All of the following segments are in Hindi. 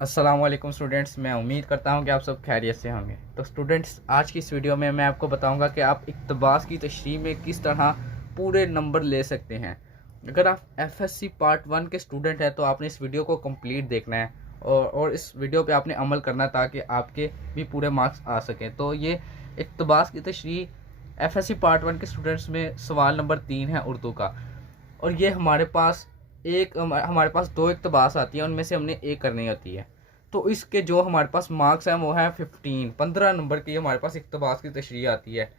अस्सलाम वालेकुम स्टूडेंट्स। मैं उम्मीद करता हूं कि आप सब खैरियत से होंगे। तो स्टूडेंट्स, आज की इस वीडियो में मैं आपको बताऊंगा कि आप इक़्तिबास की तशरीह में किस तरह पूरे नंबर ले सकते हैं। अगर आप एफएससी पार्ट 1 के स्टूडेंट हैं तो आपने इस वीडियो को कंप्लीट देखना है और इस वीडियो पे आपने अमल करना है ताकि आपके भी पूरे मार्क्स आ सकें। तो ये इक़्तिबास की तशरीह एफएससी पार्ट 1 के स्टूडेंट्स में सवाल नंबर 3 है उर्दू का। और ये हमारे पास दो इक़्तिबास आती है, उनमें से हमने एक करनी होती है। तो इसके जो हमारे पास मार्क्स हैं वो है 15 नंबर की हमारे पास इक़्तिबास की तशरीह आती है।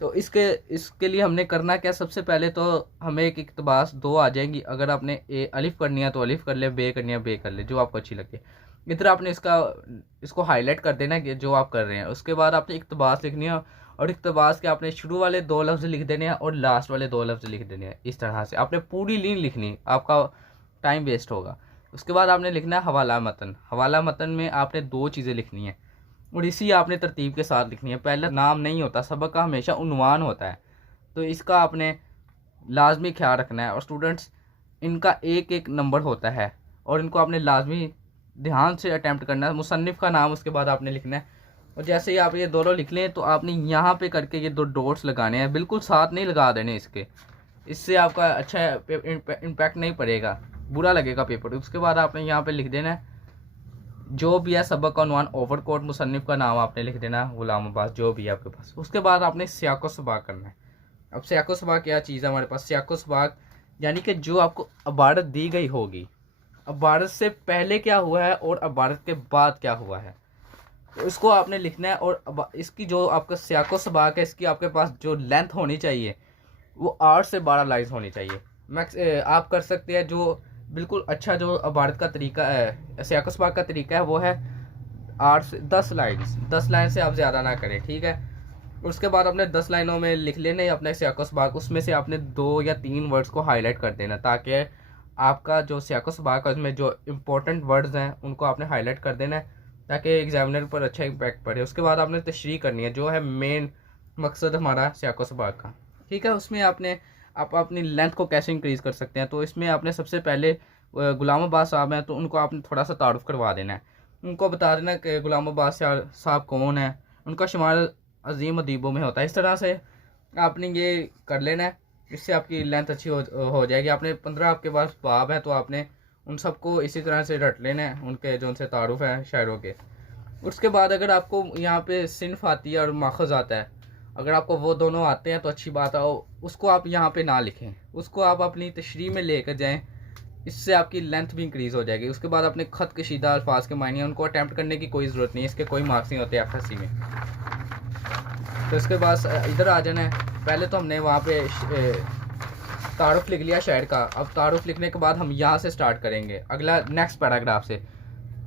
तो इसके लिए हमने करना क्या, सबसे पहले तो हमें एक इक़्तिबास दो आ जाएंगी। अगर आपने ए अलिफ करनी है तो अलिफ कर ले, बे करनी है बे कर ले, जो आपको अच्छी लगे। इधर आपने इसको हाईलाइट कर देना है कि जो आप कर रहे हैं। उसके बाद आपने इक़्तिबास लिखनी है और इक़्तिबास के आपने शुरू वाले दो लफ्ज़ लिख देने हैं और लास्ट वाले दो लफ्ज़ लिख देने हैं। इस तरह से आपने पूरी लाइन लिखनी, आपका टाइम वेस्ट होगा। उसके बाद आपने लिखना है हवाला मतन। हवाला मतन में आपने दो चीज़ें लिखनी है और इसी आपने तरतीब के साथ लिखनी है। पहला नाम नहीं होता, सबक का हमेशा उन्वान होता है, तो इसका आपने लाजमी ख्याल रखना है। और स्टूडेंट्स, इनका एक एक नंबर होता है और इनको आपने लाजमी ध्यान से अटैम्प्ट करना है। मुसन्निफ़ का नाम उसके बाद आपने लिखना है और जैसे ही आप ये दोनों लिख लें तो आपने यहाँ पे करके ये दो डॉट्स लगाने हैं, बिल्कुल साथ नहीं लगा देने इसके। इससे आपका अच्छा इम्पैक्ट नहीं पड़ेगा, बुरा लगेगा पेपर। उसके बाद आपने यहाँ पे लिख देना है जो भी है सबक का उन्वान, ओवरकोट, मुसन्निफ़ का नाम आपने लिख देना, गुलाम अब्बास, जो भी है आपके पास। उसके बाद आपने सियाक़ो सबाक़ करना है। अब सियाक़ो सबाक़ क्या चीज़ है हमारे पास? सियाक़ो सबाक़ यानी कि जो आपको इबारत दी गई होगी, इबारत से पहले क्या हुआ है और इबारत के बाद क्या हुआ है, तो इसको आपने लिखना है। और इसकी जो आपका सियाक़ो सबाक़ है, इसकी आपके पास जो लेंथ होनी चाहिए वो 8 से 12 लाइन्स होनी चाहिए। मैक्स आप कर सकते हैं जो बिल्कुल अच्छा जो इबारत का तरीका है, सियाक़ो सबाक़ का तरीका है, वो है 8 से 10 लाइन्स। 10 लाइन से आप ज़्यादा ना करें, ठीक है। उसके बाद अपने 10 लाइनों में लिख लेने अपने सियाक़ो सबाक़। उसमें से आपने 2 या 3 वर्ड्स को हाईलाइट कर देना ताकि आपका जो सियाक़ो सबाक़ है उसमें जो इम्पोर्टेंट वर्ड्स हैं उनको आपने हाईलाइट कर देना है ताकि एग्जामिनर पर अच्छा इम्पैक्ट पड़े। उसके बाद आपने तशरीह करनी है, जो है मेन मकसद हमारा सियाक़ो सबाक़ का, ठीक है। उसमें आप अपनी लेंथ को कैसे इंक्रीज़ कर सकते हैं, तो इसमें आपने सबसे पहले गुलाम अब्बास साहब हैं तो उनको आपने थोड़ा सा तारुफ़ करवा देना है। उनको बता देना कि गुलाम अब्बास साहब कौन है, उनका शुमार अजीम अदीबों में होता है। इस तरह से आपने ये कर लेना है, इससे आपकी लेंथ अच्छी हो जाएगी। आपने 15 आपके पास बाब हैं तो आपने उन सबको इसी तरह से रट लेना है, उनके जो उनसे तारुफ है शायरों के। उसके बाद अगर आपको यहाँ पे सिनफ आती है और माखज़ आता है, अगर आपको वो दोनों आते हैं तो अच्छी बात है। उसको आप यहाँ पे ना लिखें, उसको आप अपनी तशरीह में लेकर जाएं, इससे आपकी लेंथ भी इंक्रीज़ हो जाएगी। उसके बाद अपने ख़त कशीदा अल्फाज के मायने उनको अटैम्प्ट करने की कोई ज़रूरत नहीं है, इसके कोई मार्क्स नहीं होते एफएससी में। तो इसके बाद इधर आ जाना है। पहले तो हमने वहाँ पे तारुफ लिख लिया शायर का। अब तारुफ लिखने के बाद हम यहाँ से स्टार्ट करेंगे, अगला नेक्स्ट पैराग्राफ से,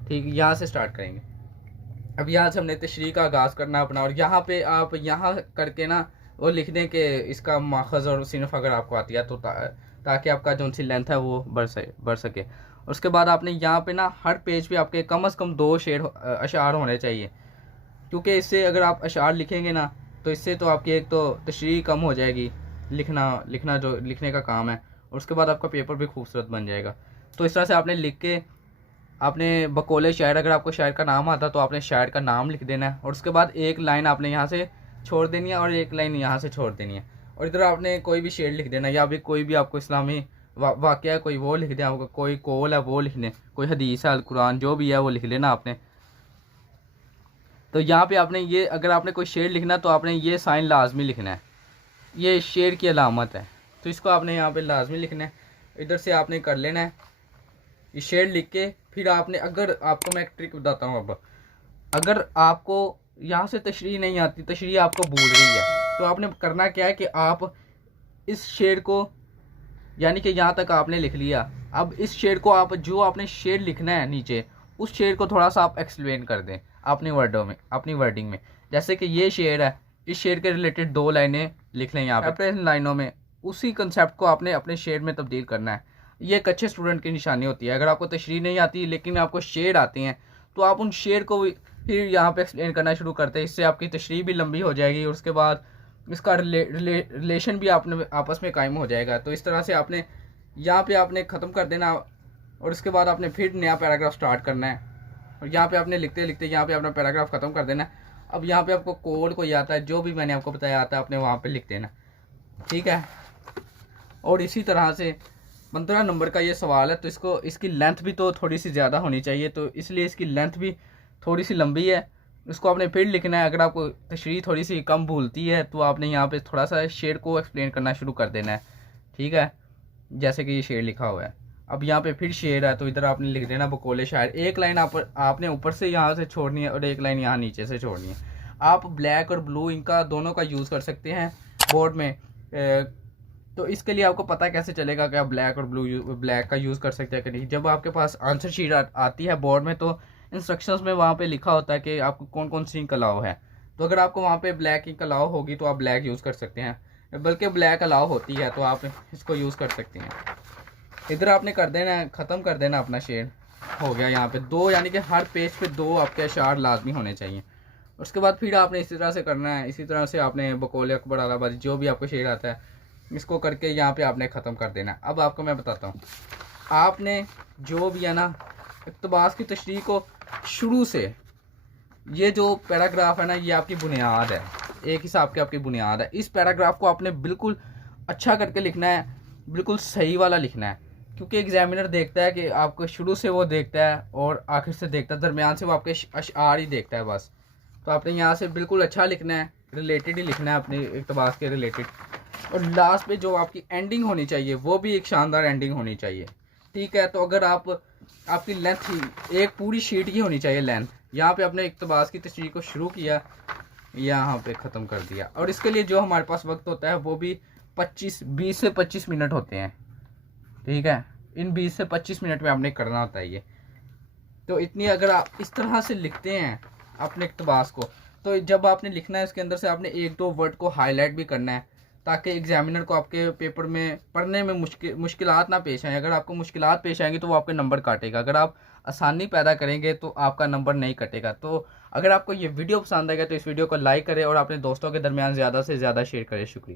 ठीक, यहाँ से स्टार्ट करेंगे। अब यहाँ से हमने तशरीह का आगाज़ करना अपना, और यहाँ पे आप यहाँ करके ना वो लिख दें कि इसका माखज़ और सिनफ अगर आपको आती है तो ताकि आपका जो सी लेंथ है वो बढ़ सके। उसके बाद आपने यहाँ पे ना हर पेज पे आपके कम से कम 2 शेर अशार होने चाहिए, क्योंकि इससे अगर आप अशार लिखेंगे ना तो इससे तो आपकी एक तो तशरीह कम हो जाएगी, लिखना जो लिखने का काम है, और उसके बाद आपका पेपर भी खूबसूरत बन जाएगा। तो इस तरह से आपने लिख के आपने बकौले शायर, अगर आपको शायर का नाम आता तो आपने शायर का नाम लिख देना है, और उसके बाद एक लाइन आपने यहाँ से छोड़ देनी है और एक लाइन यहाँ से छोड़ देनी है। और इधर आपने कोई भी शेर लिख देना, या भी कोई भी आपको इस्लामी वाक़या है कोई वो लिख दें, आपको कोई कौल है वो लिख दें, कोई हदीस है, अल कुरान, जो भी है वो लिख लेना आपने। तो यहाँ पे आपने ये, अगर आपने कोई शेर लिखना तो आपने ये साइन लाजमी लिखना है, ये शेर की अलामत है, तो इसको आपने यहाँ पे लाजमी लिखना है। इधर से आपने कर लेना है ये शेर लिख के। फिर आपने, अगर आपको मैं एक ट्रिक बताता हूँ, अब अगर आपको यहाँ से तशरीह नहीं आती, तशरीह आपको भूल रही है, तो आपने करना क्या है कि आप इस शेर को, यानी कि यहाँ तक आपने लिख लिया, अब इस शेर को आप, जो आपने शेर लिखना है नीचे, उस शेर को थोड़ा सा आप एक्सप्लेन कर दें अपनी वर्डों में, अपनी वर्डिंग में। जैसे कि ये शेर है, इस शेर के रिलेटेड 2 लाइनें लिख लें यहाँ पे, अपने लाइनों में उसी कंसेप्ट को आपने अपने शेर में तब्दील करना है। ये एक अच्छे स्टूडेंट की निशानी होती है। अगर आपको तशरीह नहीं आती लेकिन आपको शेर आते हैं तो आप उन शेर को फिर यहाँ पे एक्सप्लेन करना शुरू करते हैं, इससे आपकी तशरीह भी लंबी हो जाएगी और उसके बाद इसका रिलेशन भी आपने आपस में कायम हो जाएगा। तो इस तरह से आपने यहाँ पे आपने ख़त्म कर देना और उसके बाद आपने फिर नया पैराग्राफ स्टार्ट करना है। और यहाँ पे आपने लिखते लिखते यहाँ पे अपना पैराग्राफ ख़त्म कर देना। अब यहाँ पे आपको कोड कोई आता है, जो भी मैंने आपको बताया आता है, आपने वहाँ पे लिख देना, ठीक है। और इसी तरह से 15 नंबर का ये सवाल है, तो इसकी लेंथ भी तो थोड़ी सी ज़्यादा होनी चाहिए, तो इसलिए इसकी लेंथ भी थोड़ी सी लंबी है। इसको आपने फिर लिखना है। अगर आपको तशरीह थोड़ी सी कम भूलती है तो आपने यहाँ पे थोड़ा सा शेड को एक्सप्लेन करना शुरू कर देना है, ठीक है। जैसे कि ये शेड लिखा हुआ है, अब यहाँ पे फिर शेड है, तो इधर आपने लिख देना बकोले शायर। एक लाइन आपने ऊपर से यहाँ से छोड़नी है और एक लाइन यहाँ नीचे से छोड़नी है। आप ब्लैक और ब्लू इनका दोनों का यूज़ कर सकते हैं बोर्ड में। तो इसके लिए आपको पता कैसे चलेगा कि आप ब्लैक और ब्लैक का यूज़ कर सकते हैं कि नहीं? जब आपके पास आंसर शीट आती है बोर्ड में, तो इंस्ट्रक्शंस में वहाँ पे लिखा होता है कि आपको कौन कौन सी इंक अलाउ है। तो अगर आपको वहाँ पे ब्लैक इंक अलाउ होगी तो आप ब्लैक यूज़ कर सकते हैं, बल्कि ब्लैक अलाउ होती है तो आप इसको यूज़ कर सकते हैं। इधर आपने कर देना है, ख़त्म कर देना अपना शेड। हो गया यहाँ पे 2, यानी कि हर पेज पे 2 आपके अशार लाजमी होने चाहिए। उसके बाद फिर आपने इसी तरह से करना है। इसी तरह से आपने बकौल अकबर इलाहाबादी जो भी आपको शेड आता है, इसको करके यहाँ पे आपने ख़त्म कर देना है। अब आपको मैं बताता हूँ, आपने जो भी है ना इक़्तिबास की तशरीह को शुरू से, ये जो पैराग्राफ है ना, ये आपकी बुनियाद है, एक हिसाब की आपकी बुनियाद है। इस पैराग्राफ को आपने बिल्कुल अच्छा करके लिखना है, बिल्कुल सही वाला लिखना है, क्योंकि एग्जामिनर देखता है कि आपको शुरू से वो देखता है और आखिर से देखता है, दरमियान से वो आपके अशआर ही देखता है बस। तो आपने यहाँ से बिल्कुल अच्छा लिखना है, रिलेटेड ही लिखना है अपने इक़्तिबास के रिलेटेड। और लास्ट पे जो आपकी एंडिंग होनी चाहिए वो भी एक शानदार एंडिंग होनी चाहिए, ठीक है। तो अगर आपकी लेंथ ही एक पूरी शीट की होनी चाहिए लेंथ। यहाँ पे आपने इक़्तिबास की तशरीह को शुरू किया, यहाँ पे ख़त्म कर दिया। और इसके लिए जो हमारे पास वक्त होता है वो भी 20 से 25 मिनट होते हैं, ठीक है। इन 20 से 25 मिनट में आपने करना होता है ये। तो इतनी अगर आप इस तरह से लिखते हैं अपने इक़्तिबास को, तो जब आपने लिखना है इसके अंदर से आपने 1-2 वर्ड को हाईलाइट भी करना है, ताकि एग्जामिनर को आपके पेपर में पढ़ने में मुश्किलात ना पेश आएँ। अगर आपको मुश्किलात पेश आएंगी तो वो आपके नंबर काटेगा। अगर आप आसानी पैदा करेंगे तो आपका नंबर नहीं कटेगा। तो अगर आपको ये वीडियो पसंद आएगा तो इस वीडियो को लाइक करें और अपने दोस्तों के दरमियान ज़्यादा से ज़्यादा शेयर करें। शुक्रिया।